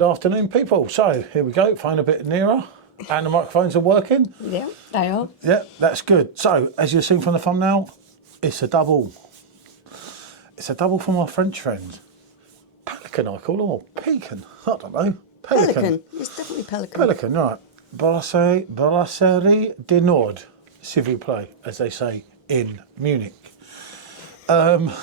Good afternoon, people. So here we go, phone a bit nearer, and the microphones are working. Yeah, they are. Yeah, that's good. So as you've seen from the thumbnail, it's a double. It's a double from our French friends. Pelican, I call them, or Pecan. I don't know. Pelican. It's definitely Pelican. Pelican, right. Brasserie du Nord, s'il vous plaît, as they say in Munich. Both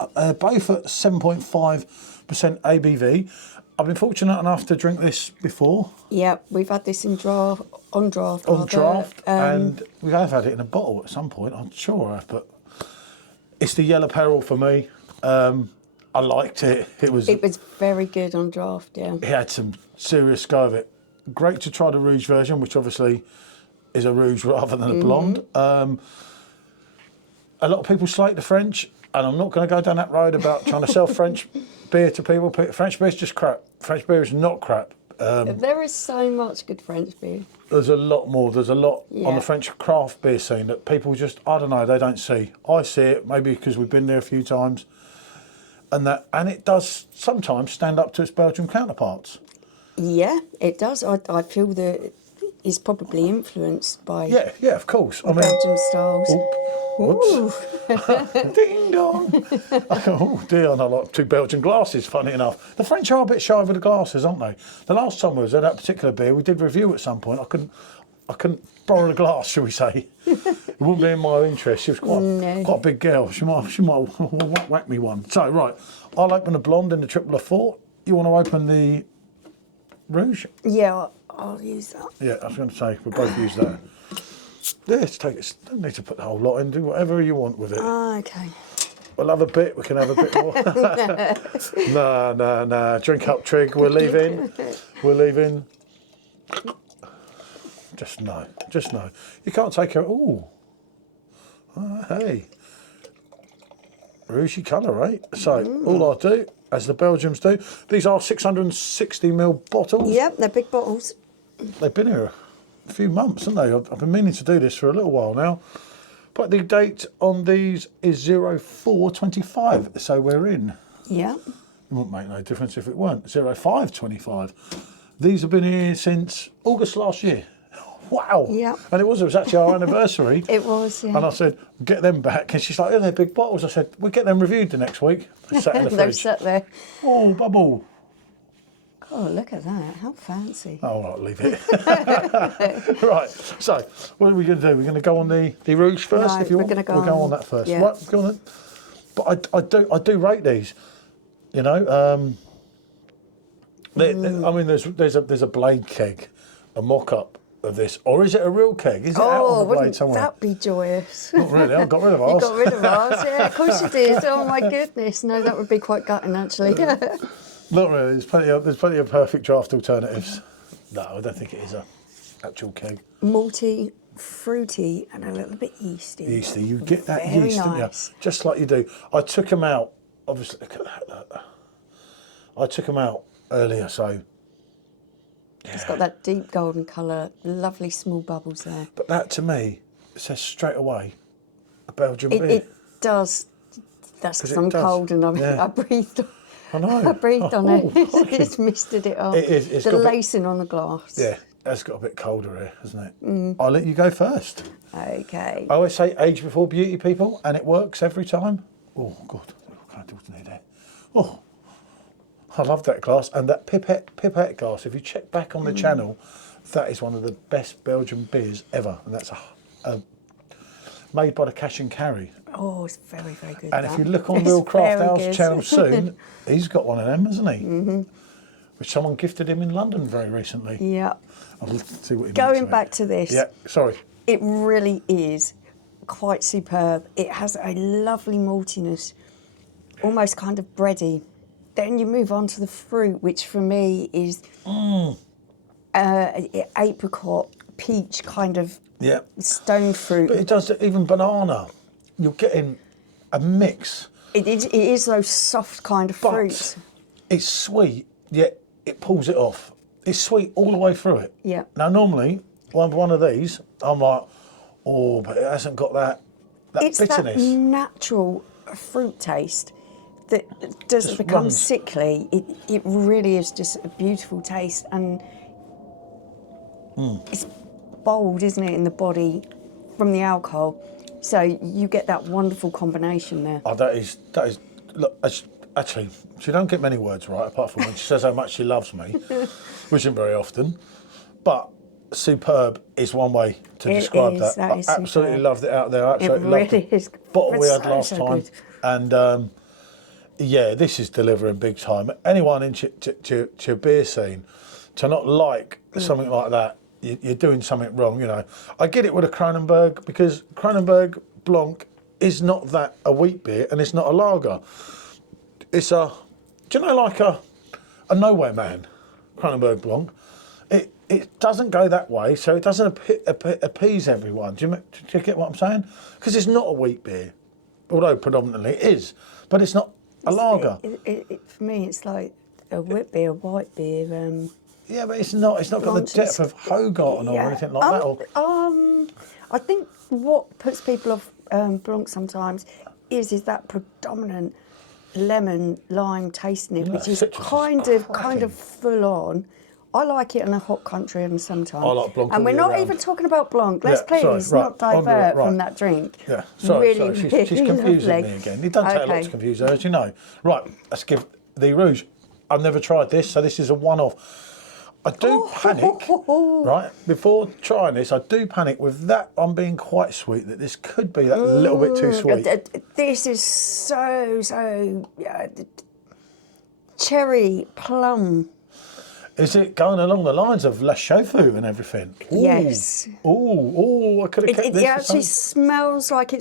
at 7.5% ABV. I've been fortunate enough to drink this before. Yeah, we've had this in draft, on draft. On draft, and we have had it in a bottle at some point, I'm sure, but it's the yellow peril for me. I liked it. It was very good on draft, yeah. It had some serious go of it. Great to try the Rouge version, which obviously is a Rouge rather than a blonde. A lot of people slate the French, and I'm not going to go down that road about trying to sell French beer to people. French beer is just crap. French beer is not crap. There is so much good French beer. There's a lot more. There's a lot on the French craft beer scene that people just, I don't know, they don't see. I see it, maybe because we've been there a few times. And it does sometimes stand up to its Belgian counterparts. Yeah, it does. I feel that it's probably influenced by yeah, of course. Belgian styles. Whoops. Ding dong. Oh dear, and I like two Belgian glasses, funny enough. The French are a bit shy with the glasses, aren't they? The last time we was at that particular beer, we did review at some point. I couldn't borrow the glass, shall we say. It wouldn't be in my interest. She was quite a big girl. She might whack me one. So, right, I'll open the blonde in the triple of four. You want to open the Rouge? Yeah, I'll use that. Yeah, I was going to say, we'll both use that. Let's take it. Don't need to put the whole lot in. Do whatever you want with it. Okay. We'll have a bit. We can have a bit more. No. Drink up, Trig. We're leaving. Just no. You can't take her. Ooh. Hey. Rougey colour, right? So all I do, as the Belgians do, these are 660ml bottles. Yep, they're big bottles. They've been here a few months, haven't they? I've been meaning to do this for a little while now. But the date on these is 04/25, so we're in. Yeah. It wouldn't make no difference if it weren't. 05/25. These have been here since August last year. Wow. Yeah. And it was actually our anniversary. It was, yeah. And I said, get them back. And she's like, yeah, they're big bottles. I said, we'll get them reviewed the next week. They sat in the They've fridge. sat there. Oh, bubble. Oh, look at that. How fancy. Oh, I'll leave it. Right. So, what are we going to do? We're going to go on the Rouge first, No, if you want. we're gonna go we'll go on- on that first. yeah. Right, go on then. But I do rate these. You know, I mean, there's a blade keg, a mock-up of this, or is it a real keg? Is it out on the blade wouldn't somewhere? that be joyous? Not really. I got rid of ours. You got rid of ours, yeah, of course you did. Oh my goodness, no, that would be quite gutting actually. Not really. There's plenty of perfect draft alternatives. No, I don't think it is a actual keg. Malty, fruity, and a little bit yeasty. Yeasty, you get that Very yeast, don't you? nice. Just like you do. I took them out. Obviously, look at that. I took them out earlier, so. It's got that deep golden colour, lovely small bubbles there. But that to me says straight away a Belgian beer. It does. That's 'Cause because it I'm does, cold and yeah. I breathed. I know. I breathed on it. crikey. It's misted it up. It is, it's the got a bit- lacing on the glass. Yeah, that's got a bit colder here, hasn't it? I'll let you go first. Okay. I always say age before beauty, people, and it works every time. Oh, God. What can I do to there? Oh, I love that glass. And that pipette glass, if you check back on the channel, that is one of the best Belgian beers ever. And that's made by the Cash and Carry. Oh, it's very, very good. And that. if you look on It's Real Craft very House good. channel soon, he's got one of them, hasn't he? Which someone gifted him in London very recently. Yeah. I'll see what he makes Going of it. back to this. Yeah, sorry. It really is quite superb. It has a lovely maltiness, almost kind of bready. Then you move on to the fruit, which for me is apricot, peach kind of Yeah. stone fruit. But it does, even banana, you're getting a mix. It is those soft kind of But fruits. it's sweet, yet it pulls it off. It's sweet all the way through it. Yeah. Now, normally, one of these, I'm like, oh, but it hasn't got that It's that bitterness. natural fruit taste that doesn't Just become runs. sickly. It really is just a beautiful taste, and it's bold, isn't it, in the body from the alcohol. So you get that wonderful combination there. Oh, that is. Look, actually, she don't get many words right, apart from when she says how much she loves me, which isn't very often. But superb is one way to It describe is, that. that is I absolutely superb. loved it out there. I absolutely loved really the is. bottle we It's had last so time, good. and yeah, this is delivering big time. Anyone in your beer scene to not like something like that, you're doing something wrong. You know, I get it with a Kronenberg, because Kronenberg Blanc is not that a wheat beer, and it's not a lager. It's a, do you know, like a nowhere man, Kronenberg Blanc. It doesn't go that way, so it doesn't appease everyone. Do you get what I'm saying? Because it's not a wheat beer, although predominantly it is, but it's not a lager. For me, it's like a wheat beer, a white beer. Yeah, but it's not got the Blanche depth of Hogarth or anything like that. Or, I think what puts people off Blanc sometimes is that predominant lemon lime taste in it, which is citrus is kind cracking. of full on. I like it in a hot country and sometimes. I like Blanc and all we're year not round. even talking about Blanc. Let's Yeah, sorry, please right, not on to it, divert right. from that drink. yeah, sorry, Really, she's really confusing lovely. me again. It doesn't take a lot Okay. to confuse her, as you know. Right, let's give the Rouge. I've never tried this, so this is a one-off. I do panic, right? Before trying this, I do panic with that. I'm being quite sweet, that this could be that little bit too sweet. This is cherry plum. Is it going along the lines of La Chauffu and everything? Ooh. Yes. Oh, I could have kept It this. for actually something. smells like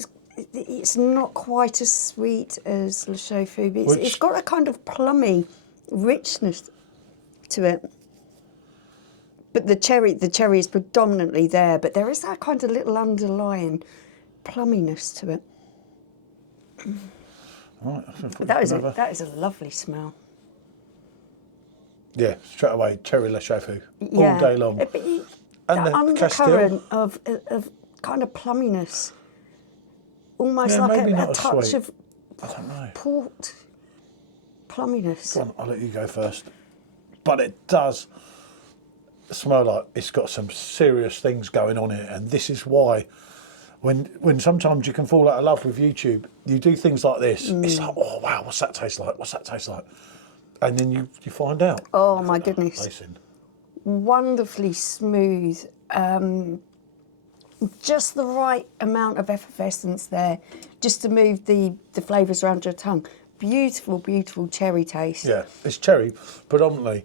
it's not quite as sweet as Le Chauffu, but it's got a kind of plummy richness to it. But the cherry is predominantly there, but there is that kind of little underlying plumminess to it. Right, That is a lovely smell. yeah, straight away, cherry La Chauffu, Yeah. all day long. But And the the undercurrent Castile. of kind of plumminess, almost Yeah, like maybe a not as touch sweet. of I don't know. port plumminess. Go on, I'll let you go first. But it does smell like it's got some serious things going on in it, and this is why when sometimes you can fall out of love with YouTube, you do things like this. It's like, oh wow, what's that taste like? What's that taste like? And then you find out. Oh my goodness. Tasting. Wonderfully smooth. Just the right amount of effervescence there, just to move the flavours around your tongue. Beautiful, beautiful cherry taste. Yeah, it's cherry predominantly,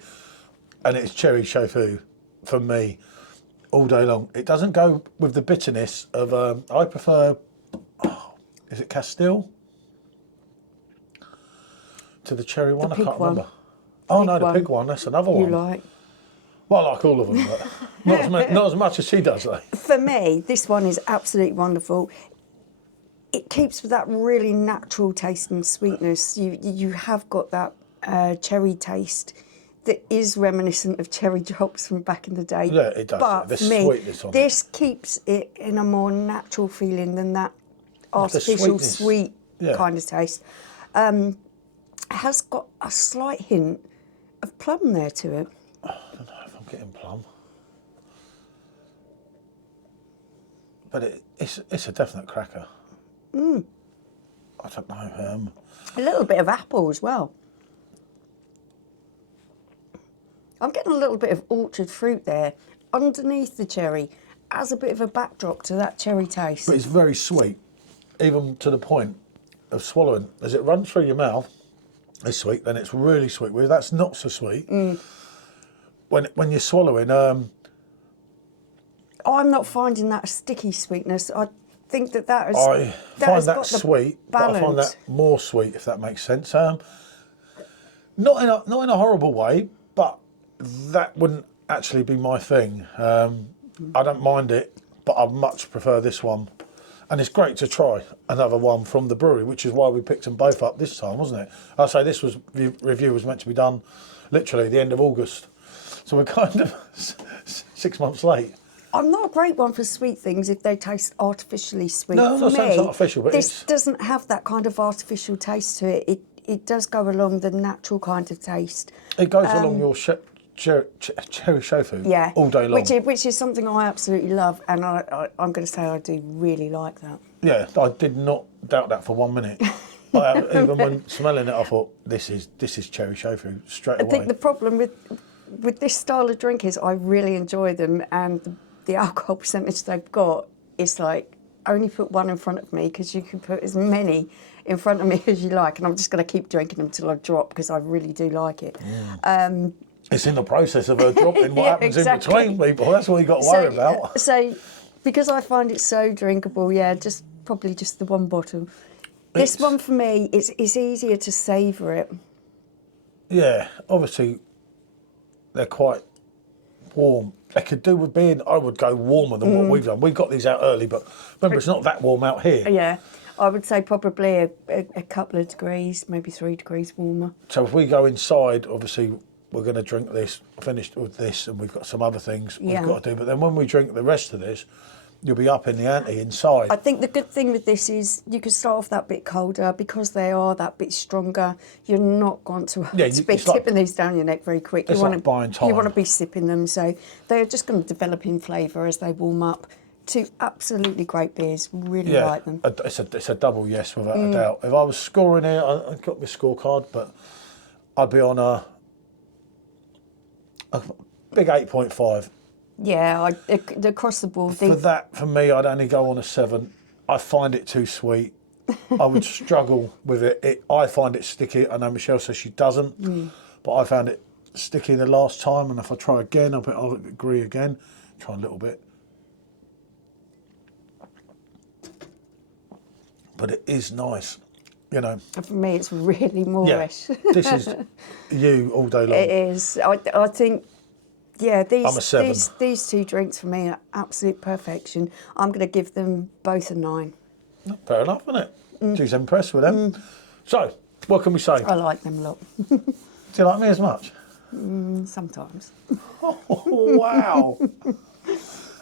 and it's cherry Chauffu for me all day long. It doesn't go with the bitterness of. I prefer. Is it Castile? To the cherry one, I pig can't one. remember. Oh Pig no, the one. pig one. That's another You one. like? Well, I like all of them, but not as much as she does, though. For me, this one is absolutely wonderful. It keeps with that really natural taste and sweetness. You have got that cherry taste that is reminiscent of cherry drops from back in the day. Yeah, it does. But The for me, sweetness on it. this keeps it in a more natural feeling than that artificial sweetness. sweet Yeah. kind of taste. Has got a slight hint of plum there to it. I don't know if I'm getting plum, but it's a definite cracker. I don't know. A little bit of apple as well. I'm getting a little bit of orchard fruit there underneath the cherry as a bit of a backdrop to that cherry taste. But it's very sweet, even to the point of swallowing. As it runs through your mouth, it's sweet, then it's really sweet. Well, that's not so sweet. When you're swallowing, I'm not finding that sticky sweetness. I think that is. I find has that got the sweet, but I find balance. that more sweet, if that makes sense. Not in a horrible way, but that wouldn't actually be my thing. I don't mind it, but I much prefer this one. And it's great to try another one from the brewery, which is why we picked them both up this time, wasn't it? I say this review was meant to be done literally the end of August. So we're kind of 6 months late. I'm not a great one for sweet things if they taste artificially sweet. No, I'm for not saying me, it's artificial, but this doesn't have that kind of artificial taste to it. it does go along the natural kind of taste. It goes along your cherry shofu all day long. Which is something I absolutely love, and I'm going to say I do really like that. Yeah, I did not doubt that for 1 minute. Even when smelling it, I thought this is cherry shofu straight away. I think the problem with this style of drink is I really enjoy them, and the alcohol percentage they've got is like, only put one in front of me because you can put as many in front of me as you like, and I'm just going to keep drinking them till I drop because I really do like it. It's in the process of her dropping. What happens exactly. in between people? That's what you got to worry about. So, because I find it so drinkable, probably just the one bottle. This one for me, it's easier to savour it. Yeah, obviously they're quite warm. They could do with being, I would go warmer than what we've done. We got these out early, but remember, it's not that warm out here. Yeah, I would say probably a couple of degrees, maybe 3 degrees warmer. So if we go inside, obviously we're going to drink this, finished with this, and we've got some other things we've got to do. But then when we drink the rest of this, you'll be up in the ante inside. I think the good thing with this is you can start off that bit colder because they are that bit stronger. You're not going to be tipping these down your neck very quick. It's like buying time. You want to be sipping them, so they're just going to develop in flavour as they warm up. Two absolutely great beers. Really like them. It's a double yes without a doubt. If I was scoring here, I got my scorecard, but I'd be on a big 8.5. Yeah, across the board. For me, I'd only go on a 7. I find it too sweet. I would struggle with it. I find it sticky. I know Michelle says she doesn't, but I found it sticky the last time, and if I try again, I'll agree again. Try a little bit. But it is nice, you know. For me, it's really Moorish. Yeah, this is you all day long. It is. I think, I'm a 7. these two drinks for me are absolute perfection. I'm going to give them both a 9. Fair enough, isn't it? She's impressed with them. So, what can we say? I like them a lot. Do you like me as much? Sometimes. Oh, wow.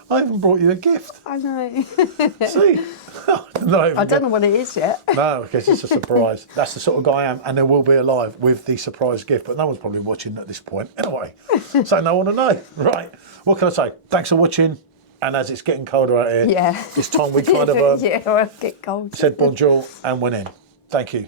I even brought you a gift. I know. See? I don't know what it is yet. No, because it's a surprise. That's the sort of guy I am, and there will be a live with the surprise gift, but no one's probably watching at this point anyway. So no one will know. Right. What can I say? Thanks for watching. And as it's getting colder out here, it's time we kind of I'll get cold. said bonjour and went in. Thank you.